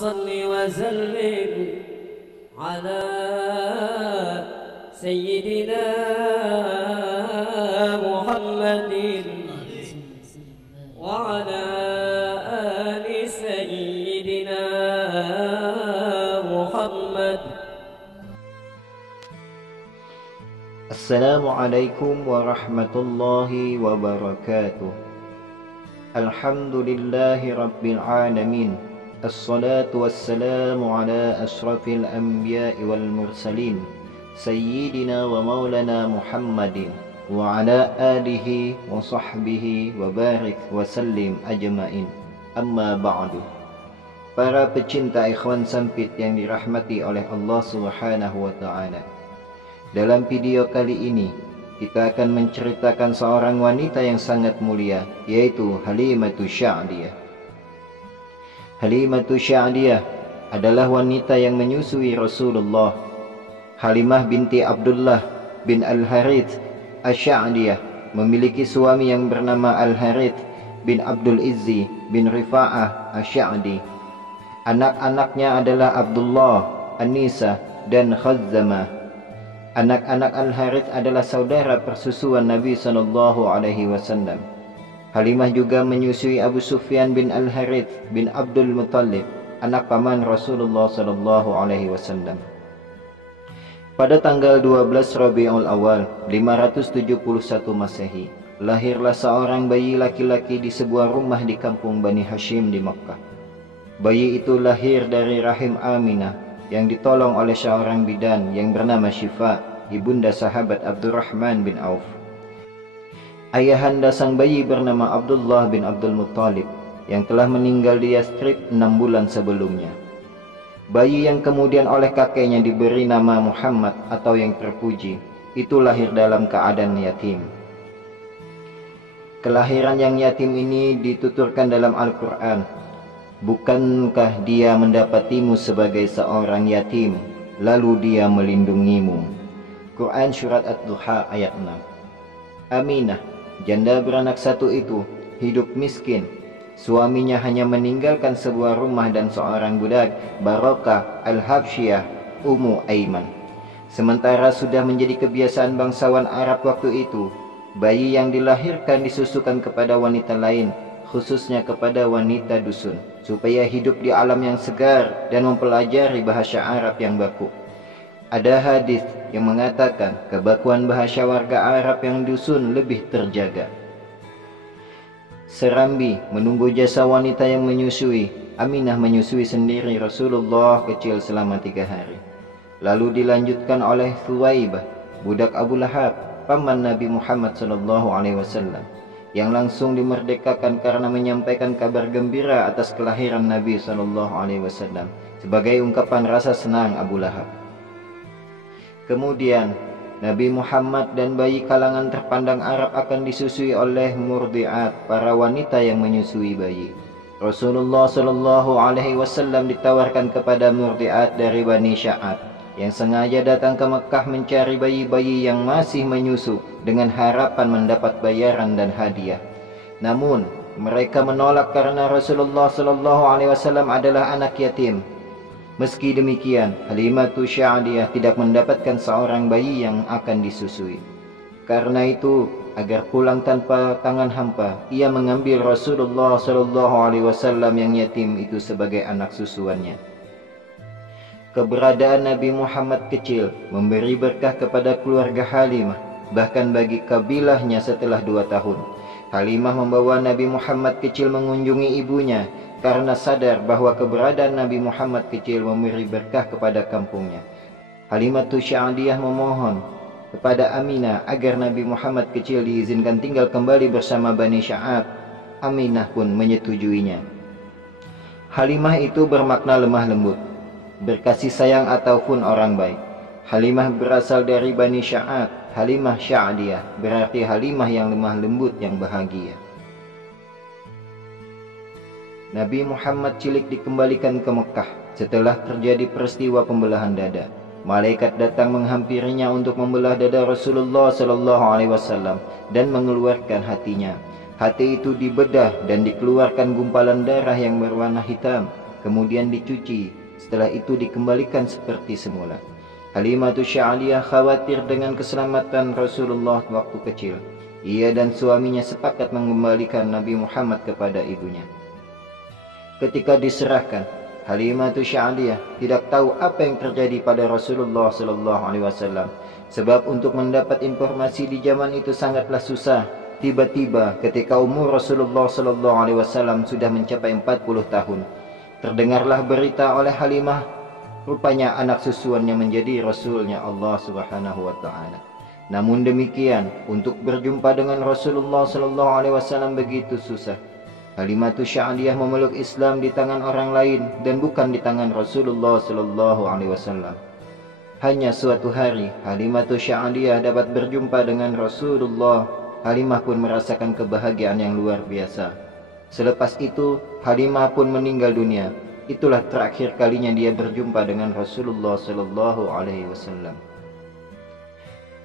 صل وسلم على سيدنا محمد وعلى آل سيدنا محمد. Assalamualaikum warahmatullahi wabarakatuh. Alhamdulillahi rabbil alamin. Assalatu wassalamu ala ashrafil anbiya'i wal mursalin Sayyidina wa maulana Muhammadin wa ala alihi wa sahbihi wa barik wa sallim ajma'in. Amma ba'du. Para pecinta ikhwan sampit yang dirahmati oleh Allah Subhanahu wa ta'ala, dalam video kali ini kita akan menceritakan seorang wanita yang sangat mulia, yaitu Halimatus Sa'diyah. Halimatus Sa'diyah adalah wanita yang menyusui Rasulullah. Halimah binti Abdullah bin Al-Harith Asy-Sya'diyah memiliki suami yang bernama Al-Harith bin Abdul Izzi bin Rifa'ah Asy-Sya'di. Anak-anaknya adalah Abdullah, An-Nisa, dan Khazzamah. Anak-anak Al-Harith adalah saudara persusuan Nabi SAW. Halimah juga menyusui Abu Sufyan bin Al-Harith bin Abdul Muttalib, anak paman Rasulullah SAW. Pada tanggal 12 Rabiul Awal 571 Masehi, lahirlah seorang bayi laki-laki di sebuah rumah di kampung Bani Hashim di Makkah. Bayi itu lahir dari rahim Aminah yang ditolong oleh seorang bidan yang bernama Syifa, ibunda sahabat Abdurrahman bin Auf. Ayahanda sang bayi bernama Abdullah bin Abdul Muttalib yang telah meninggal di Yathrib 6 bulan sebelumnya. Bayi yang kemudian oleh kakeknya diberi nama Muhammad atau yang terpuji, itu lahir dalam keadaan yatim. Kelahiran yang yatim ini dituturkan dalam Al-Quran. Bukankah dia mendapatimu sebagai seorang yatim, lalu dia melindungimu? Quran Surat Ad-Duha ayat 6. Aminah, janda beranak satu itu, hidup miskin. Suaminya hanya meninggalkan sebuah rumah dan seorang budak, Barakah Al-Habsyah Ummu Aiman. Sementara sudah menjadi kebiasaan bangsawan Arab waktu itu, bayi yang dilahirkan disusukan kepada wanita lain, khususnya kepada wanita dusun, supaya hidup di alam yang segar dan mempelajari bahasa Arab yang baku. Ada hadis yang mengatakan kebakuan bahasa warga Arab yang dusun lebih terjaga. Serambi menunggu jasa wanita yang menyusui, Aminah menyusui sendiri Rasulullah kecil selama 3 hari. Lalu dilanjutkan oleh Thuwaibah, budak Abu Lahab, paman Nabi Muhammad SAW, yang langsung dimerdekakan karena menyampaikan kabar gembira atas kelahiran Nabi SAW sebagai ungkapan rasa senang Abu Lahab. Kemudian Nabi Muhammad dan bayi kalangan terpandang Arab akan disusui oleh murdiat, para wanita yang menyusui bayi. Rasulullah SAW ditawarkan kepada murdiat dari Bani Sya'ad yang sengaja datang ke Mekah mencari bayi-bayi yang masih menyusu dengan harapan mendapat bayaran dan hadiah. Namun mereka menolak karena Rasulullah SAW adalah anak yatim. Meski demikian, Halimatus Sa'diyah tidak mendapatkan seorang bayi yang akan disusui. Karena itu, agar pulang tanpa tangan hampa, ia mengambil Rasulullah SAW yang yatim itu sebagai anak susuannya. Keberadaan Nabi Muhammad kecil memberi berkah kepada keluarga Halimah, bahkan bagi kabilahnya setelah 2 tahun. Halimah membawa Nabi Muhammad kecil mengunjungi ibunya karena sadar bahwa keberadaan Nabi Muhammad kecil memberi berkah kepada kampungnya. Halimatus Sa'diyah memohon kepada Aminah agar Nabi Muhammad kecil diizinkan tinggal kembali bersama Bani Sya'ab. Aminah pun menyetujuinya. Halimah itu bermakna lemah lembut, berkasih sayang ataupun orang baik. Halimah berasal dari Bani Sya'ad. Halimah Sa'diyah berarti Halimah yang lemah lembut, yang bahagia. Nabi Muhammad cilik dikembalikan ke Mekah setelah terjadi peristiwa pembelahan dada. Malaikat datang menghampirinya untuk membelah dada Rasulullah SAW dan mengeluarkan hatinya. Hati itu dibedah dan dikeluarkan gumpalan darah yang berwarna hitam. kemudian dicuci, setelah itu dikembalikan seperti semula. Halimah Sya'diyah khawatir dengan keselamatan Rasulullah waktu kecil. Ia dan suaminya sepakat mengembalikan Nabi Muhammad kepada ibunya. Ketika diserahkan, Halimah Sya'diyah tidak tahu apa yang terjadi pada Rasulullah SAW. Sebab untuk mendapat informasi di zaman itu sangatlah susah. Tiba-tiba ketika umur Rasulullah SAW sudah mencapai 40 tahun, terdengarlah berita oleh Halimah, rupanya anak susuannya menjadi Rasulnya Allah Subhanahu wa Ta'ala. Namun demikian, untuk berjumpa dengan Rasulullah SAW begitu susah. Halimah Sya'diyah memeluk Islam di tangan orang lain dan bukan di tangan Rasulullah SAW. Hanya suatu hari Halimah Sya'diyah dapat berjumpa dengan Rasulullah. Halimah pun merasakan kebahagiaan yang luar biasa. Selepas itu Halimah pun meninggal dunia. Itulah terakhir kalinya dia berjumpa dengan Rasulullah SAW.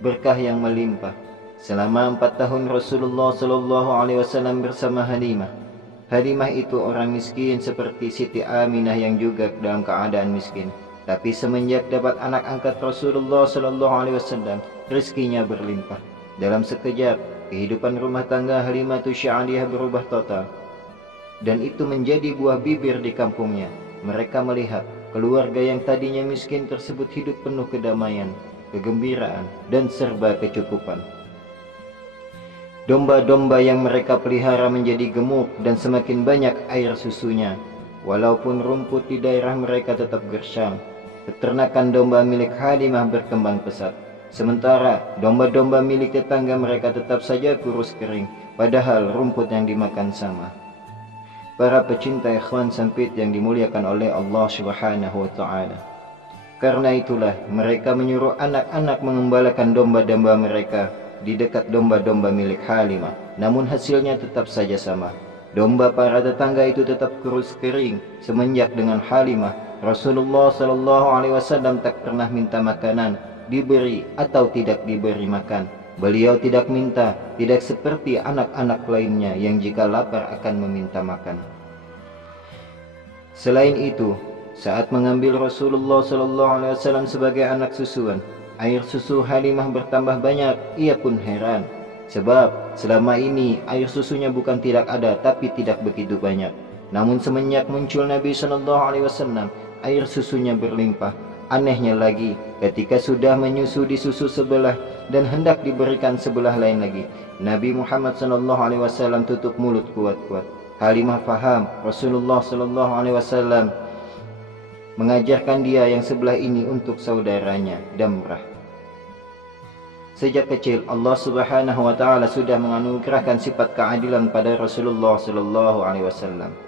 Berkah yang melimpah. Selama 4 tahun Rasulullah SAW bersama Halimah. Halimah itu orang miskin seperti Siti Aminah yang juga dalam keadaan miskin. Tapi semenjak dapat anak angkat Rasulullah SAW, rezekinya berlimpah. Dalam sekejap, kehidupan rumah tangga Halimah Sya'diyah berubah total. Dan itu menjadi buah bibir di kampungnya. Mereka melihat keluarga yang tadinya miskin tersebut hidup penuh kedamaian, kegembiraan, dan serba kecukupan. Domba-domba yang mereka pelihara menjadi gemuk dan semakin banyak air susunya. Walaupun rumput di daerah mereka tetap gersang, peternakan domba milik Halimah berkembang pesat. Sementara domba-domba milik tetangga mereka tetap saja kurus kering, padahal rumput yang dimakan sama. Para pecinta ikhwan sempit yang dimuliakan oleh Allah Subhanahu wa Ta'ala. Karena itulah mereka menyuruh anak-anak mengembalakan domba-domba mereka di dekat domba-domba milik Halimah. Namun hasilnya tetap saja sama. Domba para tetangga itu tetap kurus kering. Semenjak dengan Halimah, Rasulullah SAW tak pernah minta makanan, diberi atau tidak diberi makan. Beliau tidak minta, tidak seperti anak-anak lainnya yang jika lapar akan meminta makan. Selain itu, saat mengambil Rasulullah SAW sebagai anak susuan, air susu Halimah bertambah banyak. Ia pun heran, sebab selama ini air susunya bukan tidak ada, tapi tidak begitu banyak. Namun semenjak muncul Nabi SAW, air susunya berlimpah. Anehnya lagi, ketika sudah menyusu di susu sebelah dan hendak diberikan sebelah lain lagi, Nabi Muhammad SAW tutup mulut kuat-kuat. Halimah faham Rasulullah SAW mengajarkan dia yang sebelah ini untuk saudaranya, Damrah. Sejak kecil Allah Subhanahu wa Ta'ala sudah menganugerahkan sifat keadilan pada Rasulullah SAW.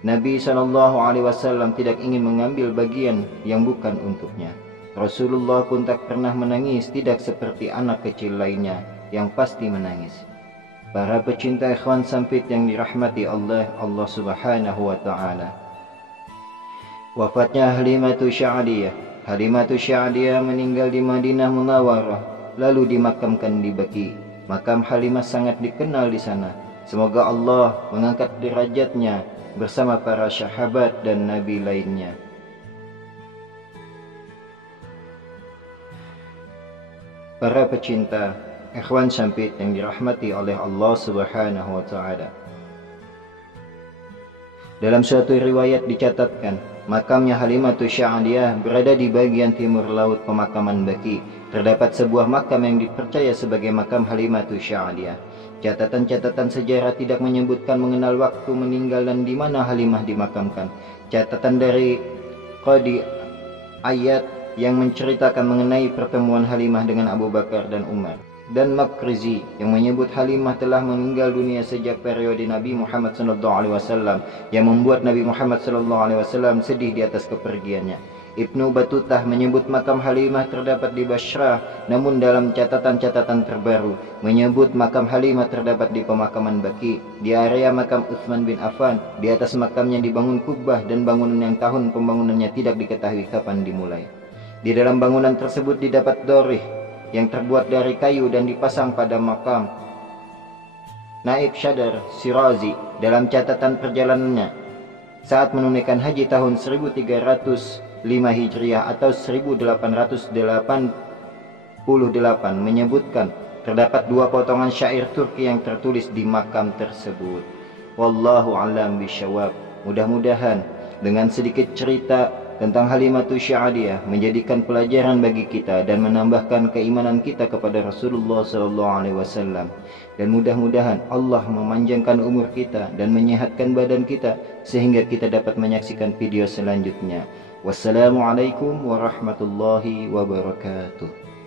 Nabi SAW tidak ingin mengambil bagian yang bukan untuknya. Rasulullah pun tak pernah menangis, tidak seperti anak kecil lainnya yang pasti menangis. Para pecinta ikhwan sampit yang dirahmati Allah Subhanahu wa Ta'ala. Wafatnya Halimah Sya'diyah. Halimah Sya'diyah meninggal di Madinah Munawwarah, lalu dimakamkan di Baqi. Makam Halimah sangat dikenal di sana. Semoga Allah mengangkat derajatnya bersama para sahabat dan nabi lainnya. Para pecinta ikhwan sampit yang dirahmati oleh Allah Subhanahu wa Ta'ala. Dalam suatu riwayat dicatatkan, makamnya Halimah Sya'diyah berada di bagian timur laut pemakaman Baqi. Terdapat sebuah makam yang dipercaya sebagai makam Halimah Sya'diyah. Catatan-catatan sejarah tidak menyebutkan mengenal waktu meninggal dan di mana Halimah dimakamkan. Catatan dari Qadi Ayat yang menceritakan mengenai pertemuan Halimah dengan Abu Bakar dan Umar, dan Makrizi yang menyebut Halimah telah meninggal dunia sejak periode Nabi Muhammad SAW, yang membuat Nabi Muhammad SAW sedih di atas kepergiannya. Ibnu Batutah menyebut makam Halimah terdapat di Basrah, namun dalam catatan-catatan terbaru menyebut makam Halimah terdapat di pemakaman Baqi, di area makam Utsman bin Affan. Di atas makamnya dibangun kubah dan bangunan yang tahun pembangunannya tidak diketahui kapan dimulai. Di dalam bangunan tersebut didapat dorih yang terbuat dari kayu dan dipasang pada makam. Naib Syadar Sirazi dalam catatan perjalanannya saat menunaikan haji tahun 1305 Hijriah atau 1888 menyebutkan terdapat 2 potongan syair Turki yang tertulis di makam tersebut. Wallahu a'lam bishawab. Mudah-mudahan dengan sedikit cerita tentang Halimatus Sya'diyah menjadikan pelajaran bagi kita dan menambahkan keimanan kita kepada Rasulullah SAW. Dan mudah-mudahan Allah memanjangkan umur kita dan menyehatkan badan kita sehingga kita dapat menyaksikan video selanjutnya. Wassalamualaikum warahmatullahi wabarakatuh.